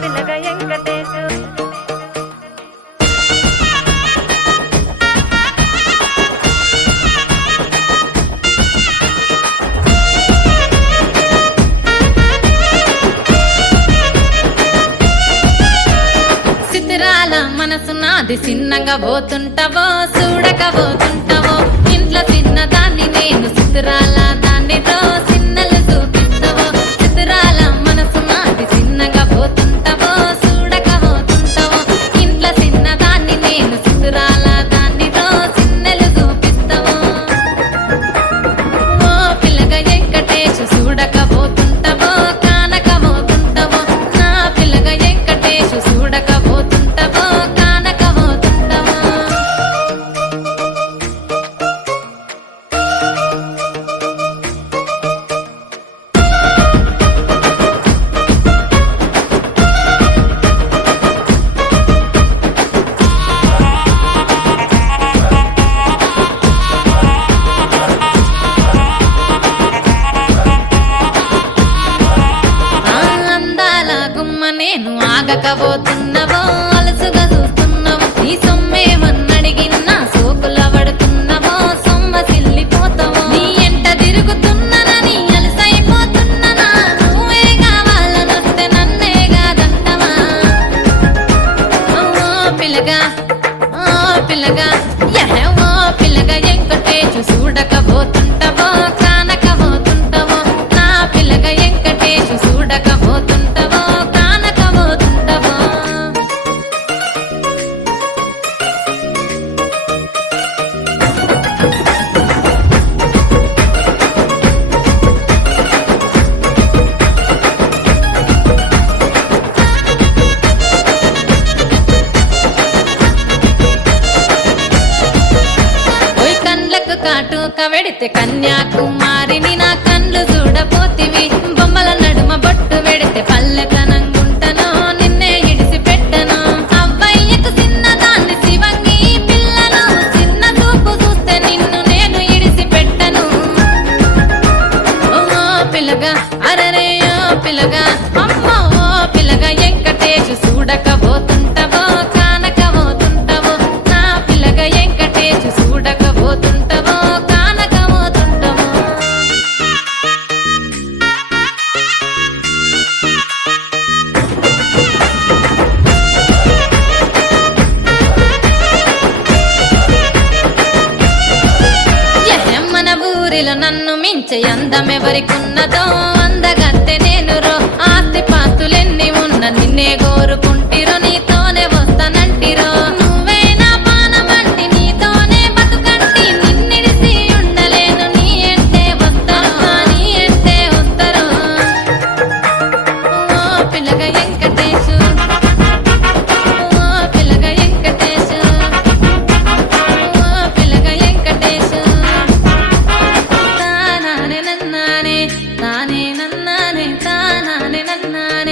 పిల్లగ వెంకటేశు సిద్ధిరాల మనసు నాది చిన్నగా పోతుంటావో చూడక పోతుంటావో ఇంట్లో చిన్నదాన్ని నేను సిద్ధిరాల దాన్ని రో చిన్నలు చూపిస్తావో సిద్ధిరాల మనసు నాది చిన్నగా పోతుంటావో చూడక పోతుంటావో ఇంట్లో చిన్నదాన్ని నేను సిద్ధిరాల దాన్ని రో చిన్నలు చూపిస్తావో ఓ పిల్లగ వెంకటేశు చూడక పోతుంటావో కానక పోతుంటావో నా పిల్లగ వెంకటేశు చూడక పోతుంటావో కానక పోతుంటావో ఆ అందాల గుమ్మ నేను ఆగకపోతున్నవో అలసుగా చూస్తున్నావో నీ సొమ్మేమన్నడిగిన్నా సోకుల పడుతున్నవో సొమ్మ సిల్లిపోతావో నీ ఎంట తిరుగుతున్నానని అలసైపోతున్నానా నువ్వే కావాలనొస్తే నన్నే కాదంటవా ఓ పిల్లగా ఓ పిల్లగా యహ ఓ పిల్లగా వెంకటేశు చూడకపోతుంటావో కానకపోతుంటావో నా పిల్లగా వెంకటేశు చూడకపోతుంటావో కానకపోతుంటావో ఓయ్ కండ్లకు కాటుక వెడితే కన్యాకుమారిని నా కండ్లు చూడపోతివి బొమ్మల నడుమ బొట్టు వెడితే పల్లెతనంగుంటనో నిన్నే ఇడిసి పెట్టను అవ్వయ్యకు చిన్నదాన్ని శివంగి పిల్లను చిన్న చూపు చూస్తే నిన్ను నేను ఇడిసి పెట్టను ఓ పిల్లగా అరరే ఓ పిల్లగా అమ్మో ఓ పిల్లగా వెంకటేశు చూడకపోతుంటావో కానకపోతుంటావో నా పిల్లగా వెంకటేశు చూడకపోతుంటావో కానకపోతుంటావో మన ఊరిలో నన్ను మించే అందమెవరికున్నదో అందగత్తె నేను రో ఆస్తి పాస్తులెన్ని ఉన్న నిన్నే కోరుకుంటిరో నీతోనే వస్తానంటిరో నువ్వే నా పానమంటి నీతోనే బతుకంటి నిన్నిడిసి ఉండలేను నీ అంటే వస్తాను నీ అంటే వస్తారు ఓ పిల్లగ వెంకటేశు ఓ పిల్లగ వెంకటేశు ఓ పిల్లగ వెంకటేశు తానానే నన్నానే తానే నన్నానే తానానే నన్నానే